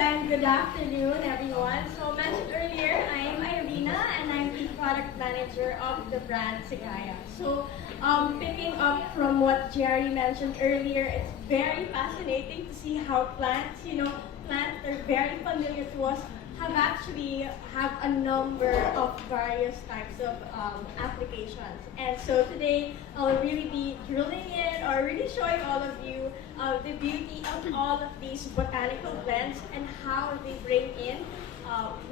and good afternoon, everyone. So, mentioned earlier, I'm Irina, and I'm the product manager of the brand Sekaya. So, picking up from what Jerry mentioned earlier, it's very fascinating to see how plants, plants are very familiar to us, have a number of various types of applications. And so today I'll really be drilling in or really showing all of you the beauty of all of these botanical blends and how they bring in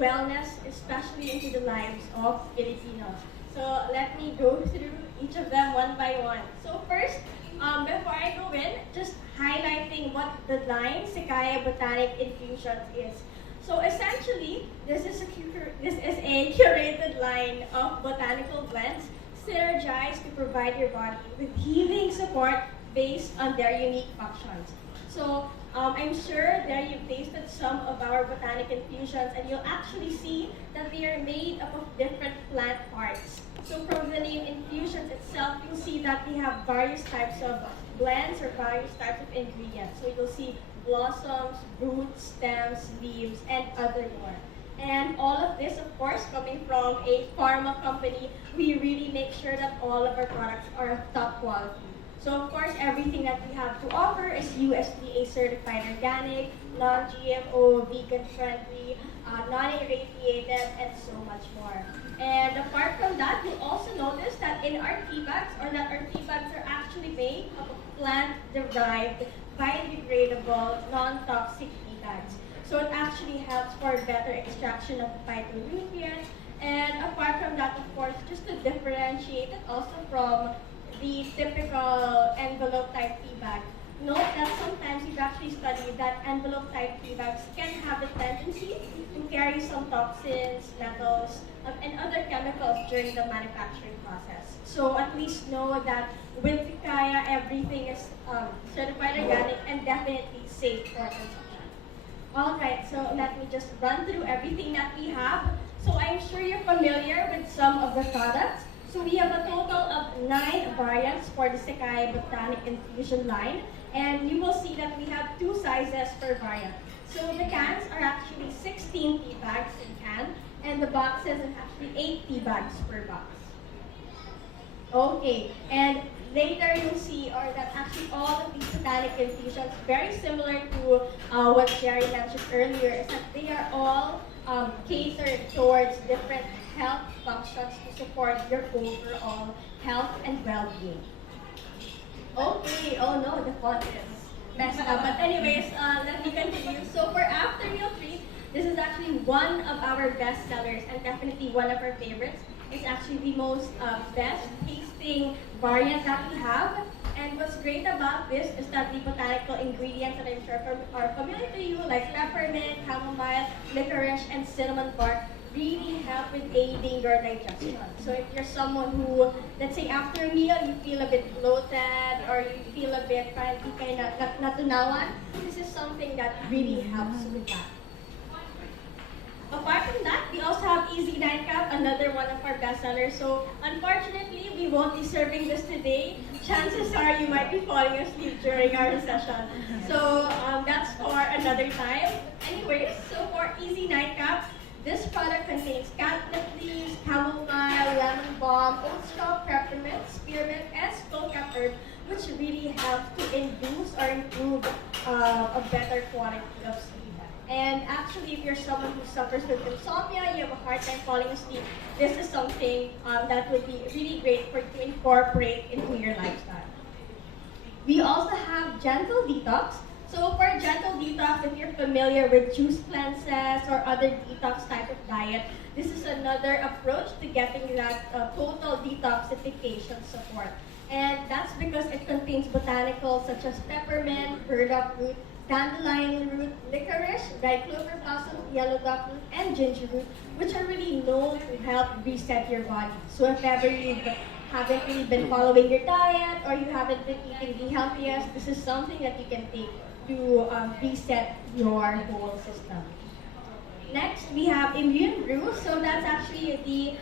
wellness, especially into the lives of Filipinos. So let me go through each of them one by one. So first, before I go in, just highlighting what the line Sekaya Botanic Infusions is. So essentially, this is a curated line of botanical blends synergized to provide your body with healing support based on their unique functions. So I'm sure that you've tasted some of our botanic infusions and you'll actually see that they are made up of different plant parts. So from the name infusions itself, you'll see that they have various types of blends or various types of ingredients. So you'll see blossoms, roots, stems, leaves, and other more. And all of this, of course, coming from a pharma company, we really make sure that all of our products are of top quality. So of course, everything that we have to offer is USDA certified organic, non-GMO, vegan-friendly, non-irradiated, and so much more. And apart from that, you'll also notice that in our tea bags, or that our tea bags are actually made of plant-derived, biodegradable, non-toxic tea bags. So it actually helps for better extraction of phytonutrients. And apart from that, of course, just to differentiate it also from the typical envelope type tea bag. Note that sometimes we've actually studied that envelope type tea bags can have the tendency to carry some toxins, metals, and other chemicals during the manufacturing process. So at least know that with Sekaya, everything is certified organic and definitely safe for consumption. Alright, so let me just run through everything that we have. So I'm sure you're familiar with some of the products. So we have a total of 9 variants for the Sekaya Botanic Infusion line. And you will see that we have 2 sizes per variant. So the cans are actually 16 tea bags in can, and the boxes are actually 8 tea bags per box. Okay, and later you'll see that actually all of these botanic infusions, very similar to what Jerry mentioned earlier, is that they are all catered towards different health functions to support your overall health and well-being. Okay, oh no, the font is messed up. But anyways, let me continue. So for after meal treat, this is actually one of our best sellers and definitely one of our favorites. It's actually the most best tasting variant that we have. And what's great about this is that the botanical ingredients that I'm sure are familiar to you, like peppermint, chamomile, licorice, and cinnamon bark, really help with aiding your digestion. So if you're someone who, let's say after a meal, you feel a bit bloated or you feel a bit kind of natunawan, this is something that really helps with that. Apart from that, we also have Easy 9 Cup, another one of our bestsellers. So unfortunately, we won't be serving this today. Chances are you might be falling asleep during our session. So that's for another time. Anyways, so for Easy 9 Cup, this product contains catnip leaves, chamomile, lemon balm, oat straw, peppermint, spearmint, and skullcap herb, which really helps to induce or improve a better quality of sleep. And actually, if you're someone who suffers with insomnia, you have a hard time falling asleep, this is something that would be really great for you to incorporate into your lifestyle. We also have Gentle Detox. So for Gentle Detox, if you're familiar with juice cleanses or other detox type of diet, this is another approach to getting that total detoxification support. And that's because it contains botanicals such as peppermint, burdock root, dandelion root, licorice, red clover blossom, yellow dock root, and ginger root, which are really known to help reset your body. So if ever you haven't really been following your diet or you haven't been eating the healthiest, this is something that you can take to reset your whole system. Next, we have Immune Brew. So that's actually the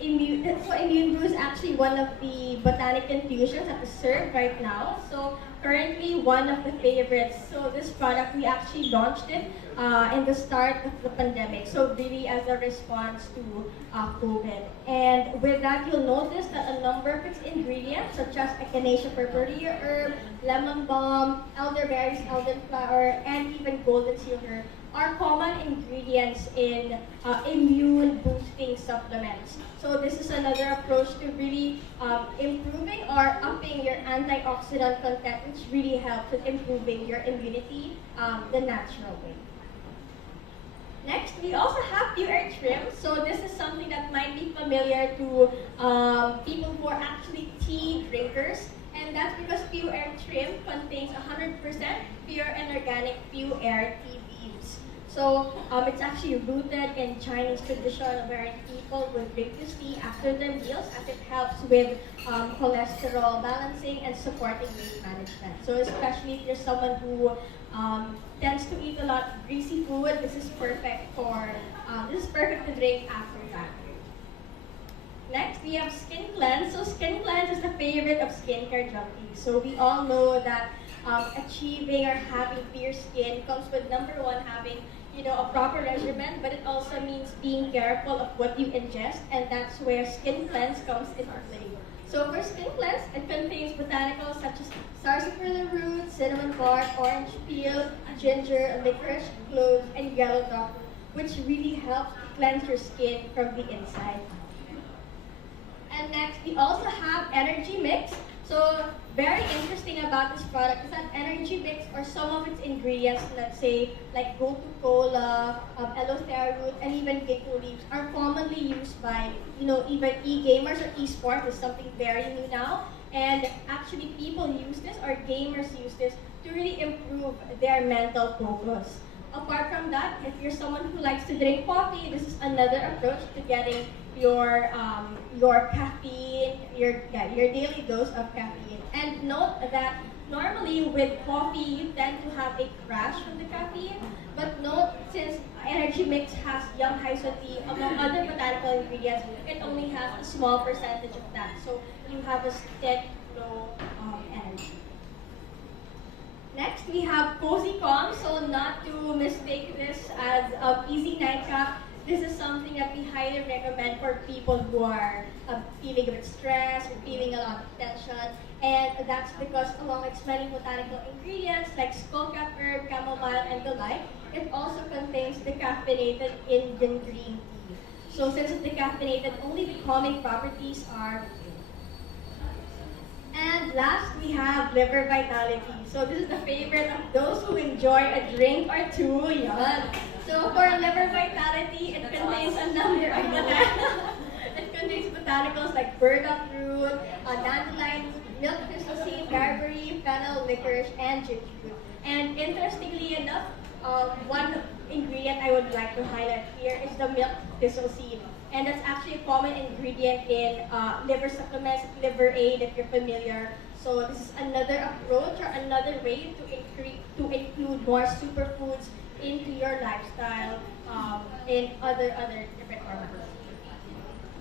Immune Brew is actually one of the botanic infusions that is served right now. So currently one of the favorites. So this product, we actually launched it in the start of the pandemic. So really as a response to COVID. And with that, you'll notice that a number of its ingredients, such as echinacea purpurea herb, lemon balm, elderberries, elderflower, and even golden seal herb, are common ingredients in immune boosting supplements. So this is another approach to really improving or upping your antioxidant content, which really helps with improving your immunity the natural way. Next, we also have pure trim. So this is something that might be familiar to people who are actually tea drinkers. And that's because pure trim contains 100% pure and organic pure tea leaves. So it's actually rooted in Chinese tradition where people would drink this tea after their meals as it helps with cholesterol balancing and supporting weight management. So especially if you're someone who tends to eat a lot of greasy food, this is perfect to drink after that. Next, we have Skin Cleanse. So Skin Cleanse is the favorite of skincare junkies. So we all know that achieving or having clear skin comes with number one, having a proper regimen, but it also means being careful of what you ingest, and that's where Skin Cleanse comes into play. So for Skin Cleanse, it contains botanicals such as sarsaparilla root, cinnamon bark, orange peel, ginger, licorice, cloves, and yellow dog, which really helps to cleanse your skin from the inside. And next, we also have Energy Mix. So very interesting about this product is that Energy Mix or some of its ingredients, let's say like Coca-Cola, Eleuthera root, and even ginkgo leaves are commonly used by even e-gamers or e-sports is something very new now. And actually people use this or gamers use this to really improve their mental focus. Apart from that, if you're someone who likes to drink coffee, this is another approach to getting your caffeine, your daily dose of caffeine. And note that normally with coffee, you tend to have a crash from the caffeine. But note, since Energy Mix has young hyson tea, among other botanical ingredients, it only has a small percentage of that. So you have a steady flow of energy. Next, we have Cozy Calm. So not to mistake this as easy nightcap. This is something that we highly recommend for people who are feeling a bit stressed or feeling a lot of tension. And that's because along with its many botanical ingredients like skullcap herb, chamomile, and the like, it also contains decaffeinated Indian green tea. So since it's decaffeinated, only the calming properties are. And last, we have Liver Vitality. So this is the favorite of those who enjoy a drink or two. Yan. So for Liver Vitality, it contains a number of it contains botanicals like burdock root, dandelion root, milk thistle, barberry, fennel, licorice, and ginger root. And interestingly enough, one ingredient I would like to highlight here is the milk thistle seed. And that's actually a common ingredient in liver supplements, liver aid, if you're familiar. So this is another approach or another way to include more superfoods into your lifestyle in other different formats.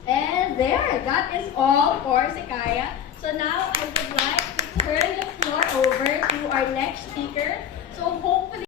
And there, that is all for Sekaya. So now I would like to turn the floor over to our next speaker. So hopefully